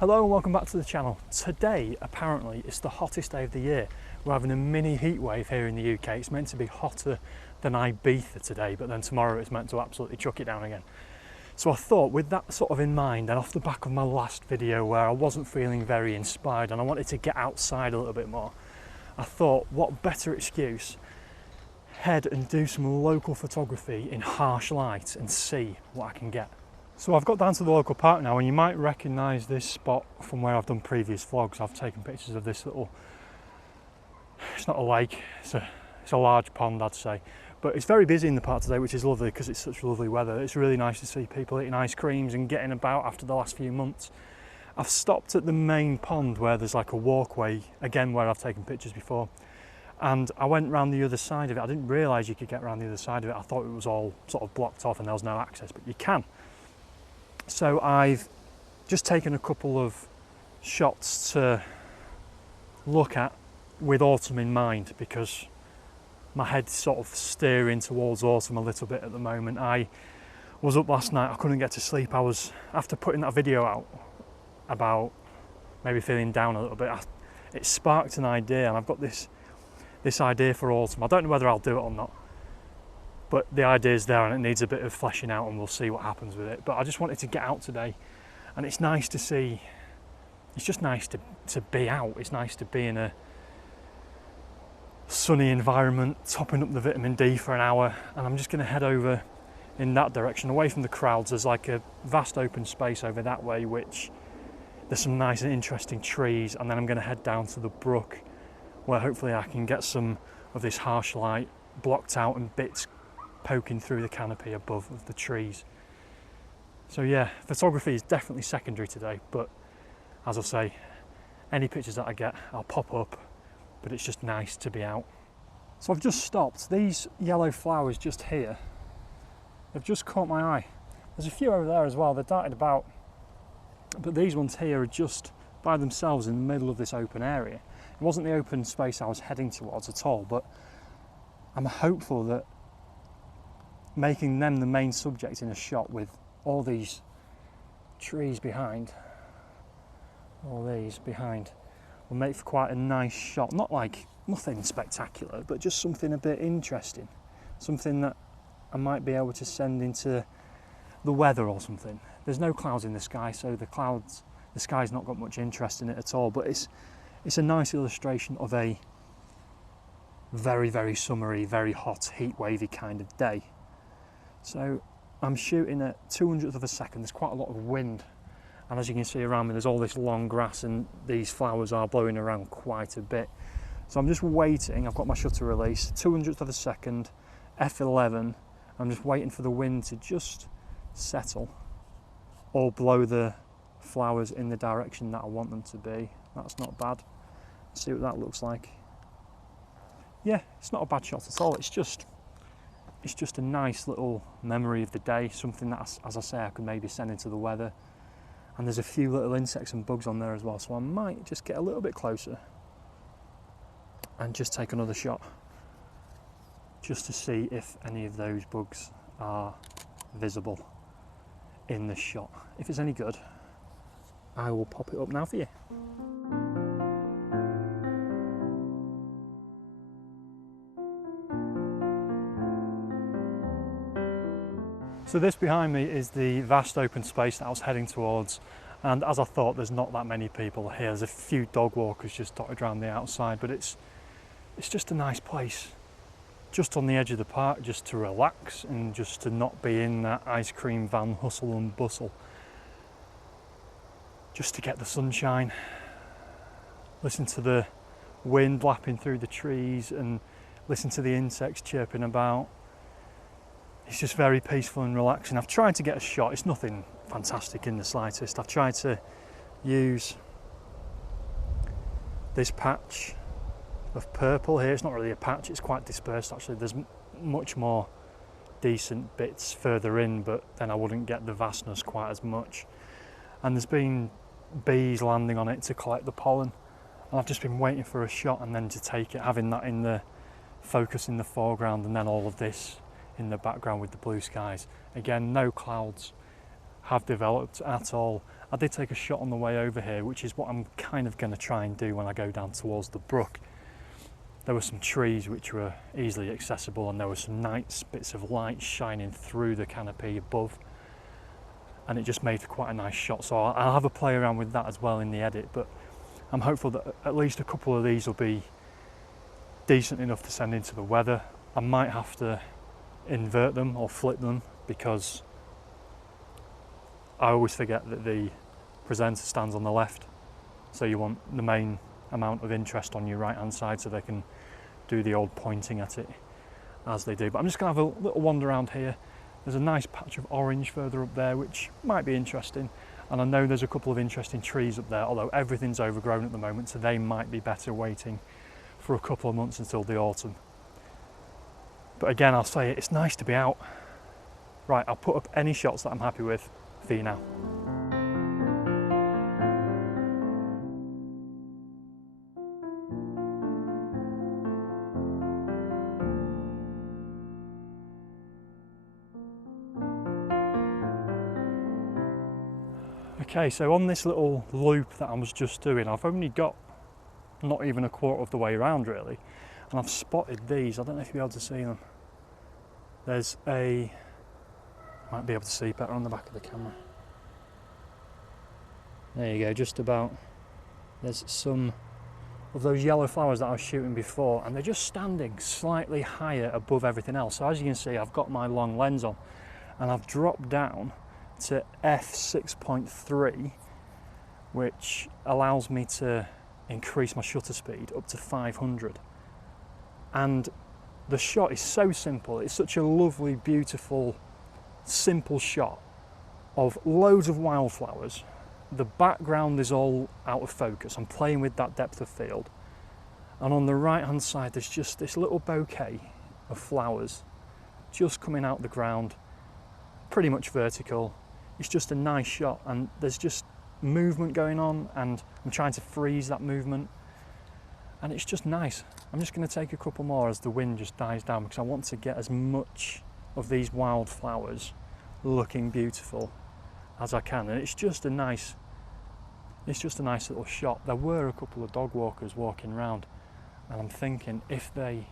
Hello and welcome back to the channel. Today apparently it's the hottest day of the year. We're having a mini heat wave here in the UK. It's meant to be hotter than Ibiza today, but then tomorrow it's meant to absolutely chuck it down again. So I thought, with that sort of in mind, and off the back of my last video where I wasn't feeling very inspired and I wanted to get outside a little bit more, I thought, what better excuse, head and do some local photography in harsh light and see what I can get. So I've got down to the local park now, and you might recognise this spot from where I've done previous vlogs. I've taken pictures of this little, it's not a lake, it's a large pond I'd say. But it's very busy in the park today, which is lovely because it's such lovely weather. It's really nice to see people eating ice creams and getting about after the last few months. I've stopped at the main pond where there's like a walkway, again where I've taken pictures before. And I went round the other side of it. I didn't realise you could get around the other side of it. I thought it was all sort of blocked off and there was no access, but you can. So I've just taken a couple of shots to look at with autumn in mind, because my head's sort of steering towards autumn a little bit at the moment. I was up last night, I couldn't get to sleep. I was, after putting that video out about maybe feeling down a little bit, it sparked an idea, and I've got this idea for autumn. I don't know whether I'll do it or not, but the idea's there and it needs a bit of fleshing out and we'll see what happens with it. But I just wanted to get out today, and it's nice to see, it's just nice to be out. It's nice to be in a sunny environment, topping up the vitamin D for an hour, and I'm just going to head over in that direction, away from the crowds. There's like a vast open space over that way, which there's some nice and interesting trees, and then I'm going to head down to the brook where hopefully I can get some of this harsh light blocked out and bits poking through the canopy above of the trees. So yeah, photography is definitely secondary today, but as I say, any pictures that I get I'll pop up, but it's just nice to be out. So I've just stopped. These yellow flowers just here, they've just caught my eye. There's a few over there as well, they're darted about, but these ones here are just by themselves in the middle of this open area. It wasn't the open space I was heading towards at all, but I'm hopeful that making them the main subject in a shot with all these trees behind, all these behind, will make for quite a nice shot. Not like nothing spectacular, but just something a bit interesting, something that I might be able to send into the weather or something. There's no clouds in the sky, so the sky's not got much interest in it at all, but it's a nice illustration of a very, very summery, very hot, heat wavy kind of day. So I'm shooting at 200th of a second. There's quite a lot of wind, and as you can see around me, there's all this long grass, and these flowers are blowing around quite a bit. So I'm just waiting. I've got my shutter release, 200th of a second, f11. I'm just waiting for the wind to just settle or blow the flowers in the direction that I want them to be. That's not bad. Let's see what that looks like. Yeah, it's not a bad shot at all. It's just a nice little memory of the day, something that, as I say, I could maybe send into the weather. And there's a few little insects and bugs on there as well, so I might just get a little bit closer and just take another shot, just to see if any of those bugs are visible in the shot. If it's any good, I will pop it up now for you. So this behind me is the vast open space that I was heading towards, and as I thought, there's not that many people here. There's a few dog walkers just dotted around the outside, but it's just a nice place, just on the edge of the park, just to relax and just to not be in that ice cream van hustle and bustle. Just to get the sunshine, listen to the wind lapping through the trees and listen to the insects chirping about. It's just very peaceful and relaxing. I've tried to get a shot. It's nothing fantastic in the slightest. I've tried to use this patch of purple here. It's not really a patch, it's quite dispersed actually. There's much more decent bits further in, but then I wouldn't get the vastness quite as much. And there's been bees landing on it to collect the pollen, and I've just been waiting for a shot and then to take it, having that in the focus in the foreground, and then all of this in the background with the blue skies. Again, no clouds have developed at all, I did take a shot on the way over here, which is what I'm kind of going to try and do when I go down towards the brook. There were some trees which were easily accessible, and there were some nice bits of light shining through the canopy above, and it just made for quite a nice shot. So I'll have a play around with that as well in the edit, but I'm hopeful that at least a couple of these will be decent enough to send into the weather. I might have to invert them or flip them, because I always forget that the presenter stands on the left, so you want the main amount of interest on your right hand side so they can do the old pointing at it as they do. But I'm just going to have a little wander around here. There's a nice patch of orange further up there which might be interesting, and I know there's a couple of interesting trees up there, although everything's overgrown at the moment, so they might be better waiting for a couple of months until the autumn. But again, I'll say it's nice to be out. Right, I'll put up any shots that I'm happy with for you now. Okay, so on this little loop that I was just doing, I've only got not even a quarter of the way around really, and I've spotted these. I don't know if you'll be able to see them. There's a, might be able to see better on the back of the camera. There you go, just about. There's some of those yellow flowers that I was shooting before, and they're just standing slightly higher above everything else. So as you can see, I've got my long lens on, and I've dropped down to f6.3, which allows me to increase my shutter speed up to 500. And the shot is so simple. It's such a lovely, beautiful, simple shot of loads of wildflowers. The background is all out of focus. I'm playing with that depth of field. And on the right hand side, there's just this little bouquet of flowers just coming out the ground, pretty much vertical. It's just a nice shot, and there's just movement going on, and I'm trying to freeze that movement, and it's just nice. I'm just going to take a couple more as the wind just dies down, because I want to get as much of these wildflowers looking beautiful as I can. And it's just a nice little shot. There were a couple of dog walkers walking around, and I'm thinking if they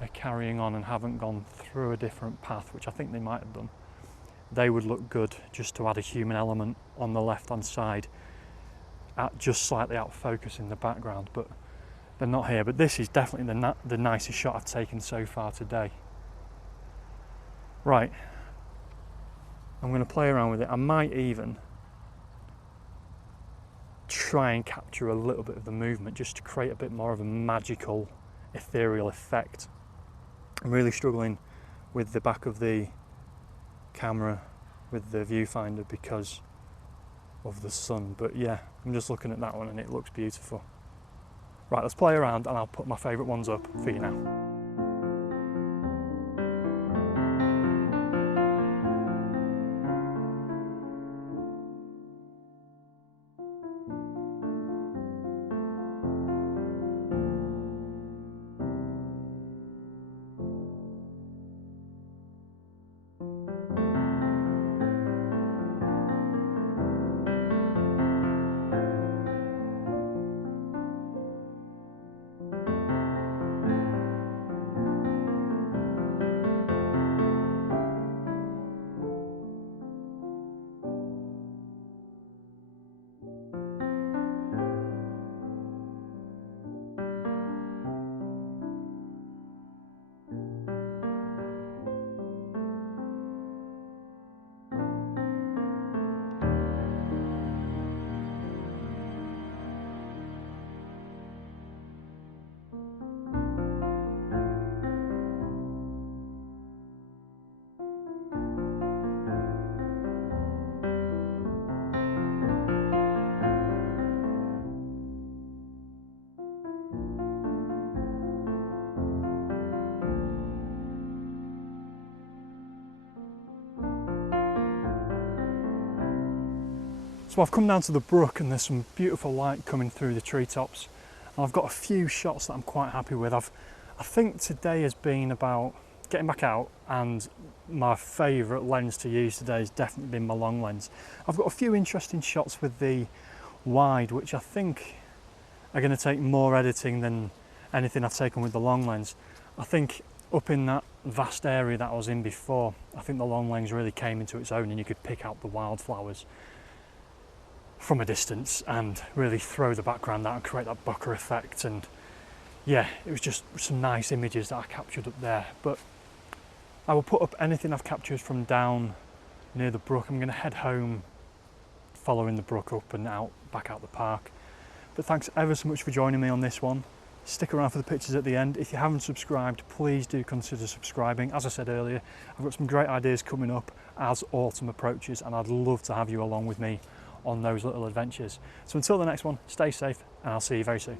are carrying on and haven't gone through a different path, which I think they might have done, they would look good just to add a human element on the left hand side, just slightly out of focus in the background. But they're not here. But this is definitely the nicest shot I've taken so far today. Right, I'm going to play around with it. I might even try and capture a little bit of the movement just to create a bit more of a magical, ethereal effect. I'm really struggling with the back of the camera with the viewfinder because of the sun, but yeah, I'm just looking at that one and it looks beautiful. Right, let's play around and I'll put my favourite ones up for you now. So I've come down to the brook and there's some beautiful light coming through the treetops. And I've got a few shots that I'm quite happy with. I think today has been about getting back out, and my favourite lens to use today has definitely been my long lens. I've got a few interesting shots with the wide, which I think are going to take more editing than anything I've taken with the long lens. I think up in that vast area that I was in before, I think the long lens really came into its own, and you could pick out the wildflowers from a distance and really throw the background out and create that bokeh effect. And yeah, it was just some nice images that I captured up there. But I will put up anything I've captured from down near the brook. I'm going to head home following the brook up and out, back out the park. But thanks ever so much for joining me on this one. Stick around for the pictures at the end. If you haven't subscribed, please do consider subscribing. As I said earlier, I've got some great ideas coming up as autumn approaches, and I'd love to have you along with me on those little adventures. So until the next one, stay safe, and I'll see you very soon.